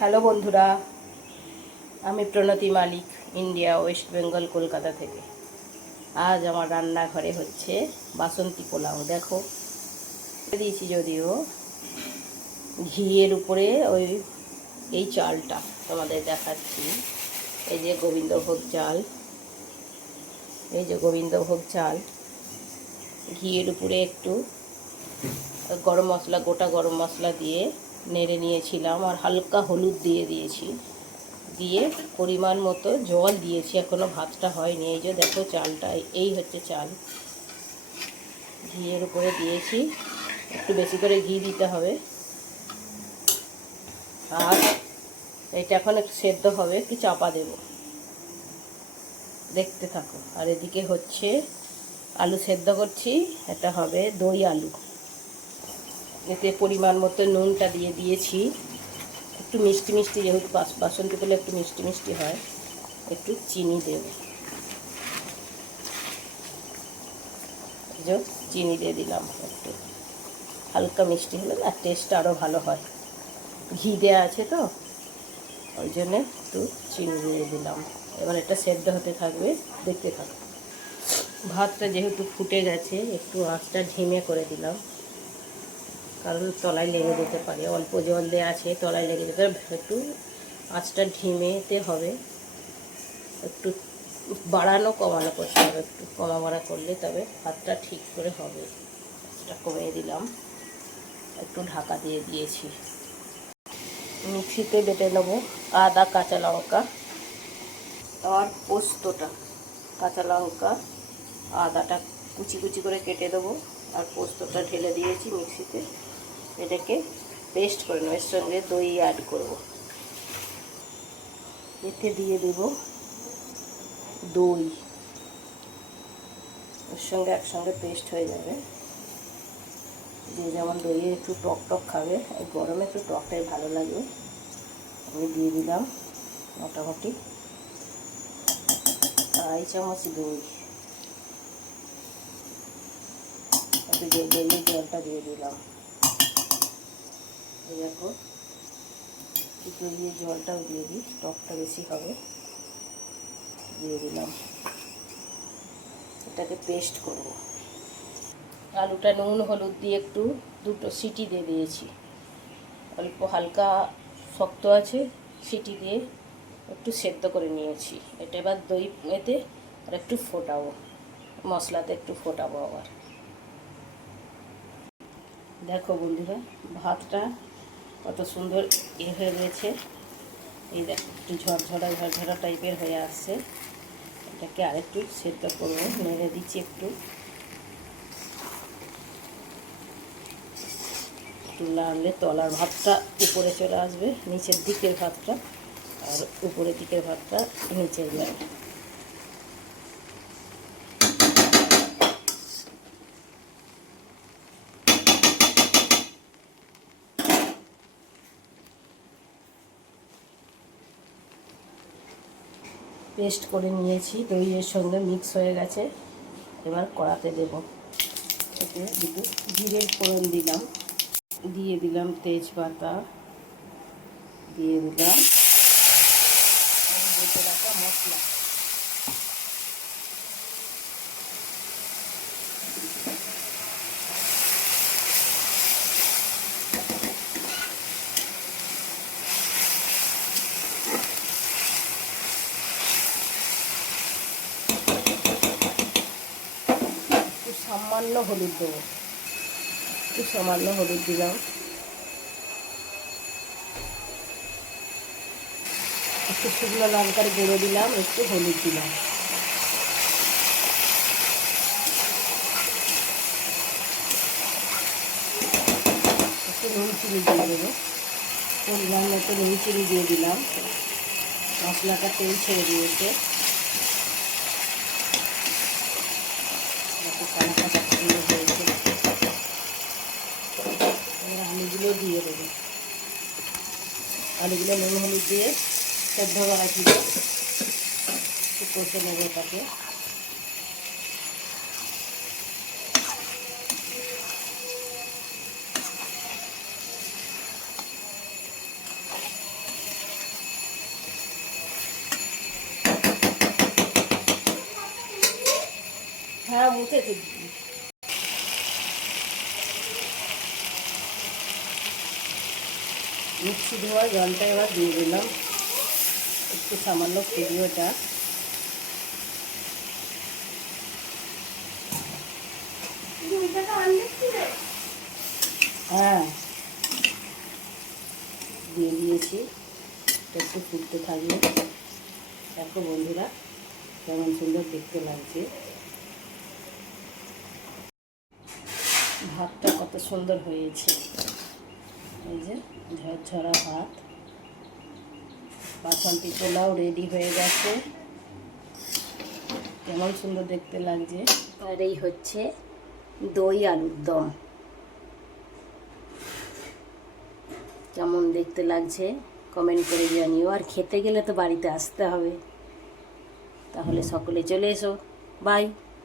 Hello বন্ধুরা, আমি প্রণতি মালিক, India, West Bengal, Kolkata থেকে। আজ আমার রান্নাঘরে হচ্ছে বাসন্তী পোলাও। দেখো দিয়েছি, যদিও ঘিয়ের উপরে এই চালটা তোমাদের দেখাচ্ছি। এই যে গোবিন্দভোগ চাল, এই যে গোবিন্দভোগ চাল ঘিয়ের উপরে একটু গরম মশলা, গোটা গরম মশলা দিয়ে নেড়ে নিয়েছিলাম, আর হালকা হলুদ দিয়ে দিয়েছি। দিয়ে পরিমাণ মতো জল দিয়েছি, এখনও ভাতটা হয়নি। এই যে দেখো চালটা, এই হচ্ছে চাল, ঘিয়ের উপরে দিয়েছি। একটু বেশি করে ঘি দিতে হবে। আর এটা এখন একটু সেদ্ধ হবে, একটু চাপা দেব, দেখতে থাকো। আর এদিকে হচ্ছে আলু সেদ্ধ করছি। এটা হবে দই আলু। এতে পরিমাণ মতো নুনটা দিয়ে দিয়েছি। একটু মিষ্টি মিষ্টি, যেহেতু বাসন্তী পোলাও একটু মিষ্টি মিষ্টি হয়, একটু চিনি দেব। চিনি দিয়ে দিলাম, একটু হালকা মিষ্টি হলে না টেস্টটা আরও ভালো হয়। ঘি দেওয়া আছে তো, ওই জন্যে একটু চিনি দিয়ে দিলাম। এবার এটা সেদ্ধ হতে থাকবে, দেখতে থাকো। ভাতটা যেহেতু ফুটে গেছে, একটু আঁচটা ঝিমে করে দিলাম, কারণ তলায় লেগে যেতে পারে। অল্প জল দেওয়া আছে, তলায় লেগে যেতে পারে। একটু আঁচটা ঝিমেতে হবে, একটু বাড়ানো কমানো করতে হবে। একটু কমা বাড়া করলে তবে ভাতটা ঠিক করে হবে। এটা কমিয়ে দিলাম, একটু ঢাকা দিয়ে দিয়েছি। মিক্সিতে বেটে নেবো আদা, কাঁচা লঙ্কা আর পোস্তটা। কাঁচা লঙ্কা, আদাটা কুচি কুচি করে কেটে দেবো, আর পোস্তটা ঢেলে দিয়েছি মিক্সিতে। এটাকে পেস্ট করে নেবো। এর সঙ্গে দই অ্যাড করব। এতে দিয়ে দেব দই, ওর সঙ্গে একসঙ্গে পেস্ট হয়ে যাবে। যে যেমন দই একটু টক টক খাবে, এই গরমে একটু টকটাই ভালো লাগে। আমি দিয়ে দিলাম মোটামুটি 2.5 চামচ দই। একটু দইয়ের জলটা দিয়ে দিলাম। এই দেখো, দইয়ের জলটাও দিয়ে দিই, টকটা বেশি হবে। দিয়ে দিলাম, এটাকে পেস্ট করব। আলুটা নুন হলুদ দিয়ে একটু 2টো সিটি দিয়ে দিয়েছি। অল্প হালকা শক্ত আছে, সিটি দিয়ে একটু সেদ্ধ করে নিয়েছি। এটা এবার দই এতে আর একটু ফোটাবো, মশলাতে একটু ফোটাবো আবার। দেখো বন্ধুরা, ভাতটা কত সুন্দর হয়ে গেছে। এই দেখো, একটু ঝরঝরা ঝরঝরা টাইপের হয়ে আসছে। এটাকে আরেকটু সেদ্ধ করবো, নেড়ে দিচ্ছি একটু। একটু নাড়লে তলার ভাতটা উপরে চলে আসবে, নিচের দিকের ভাতটা, আর উপরের দিকের ভাতটা নিচে যাবে। পেস্ট করে নিয়েছি, দইয়ের সঙ্গে মিক্স হয়ে গেছে। এবার কড়াতে দেব। এতে দুটো জিরের ফোড়ন দিলাম, দিয়ে দিলাম তেজপাতা, দিয়ে দিলাম বেটে রাখা মশলা। একটু সামান্য হলুদ দেবো, একটু সামান্য হলুদ দিলাম। একটু শুকনো লঙ্কার গুঁড়ো দিলাম, একটু হলুদ দিলাম। একটু নুন চিনি দিয়ে দেবো, পরিমাণ মতো নুন চিনি দিয়ে দিলাম। মশলাটা তেল ছেড়ে দিয়েছে, হয়েছে। এবার আলুগুলো দিয়ে দেবো। আলুগুলো নুন হলুদ দিয়ে সেদ্ধ করা ছিল, একটু কষে নেবো তাকে। উঠেছে। মিক্সি ধোয়া জলটা এবার দিয়ে দিলাম, একটু সামান্য পুদিওটা। হ্যাঁ, দিয়ে দিয়েছি, একটু ফুটতে থাকলে। দেখো বন্ধুরা কেমন সুন্দর দেখতে লাগছে। ভাতটা কত সুন্দর হয়েছে, এই যে ঝরঝরা ভাত। বাসন্তী পোলাও রেডি হয়ে গেছে, কেমন সুন্দর দেখতে লাগছে। আর এই হচ্ছে দই আলুর দম, কেমন দেখতে লাগছে কমেন্ট করে জানিও। আর খেতে গেলে তো বাড়িতে আসতে হবে, তাহলে সকলে চলে এসো। বাই।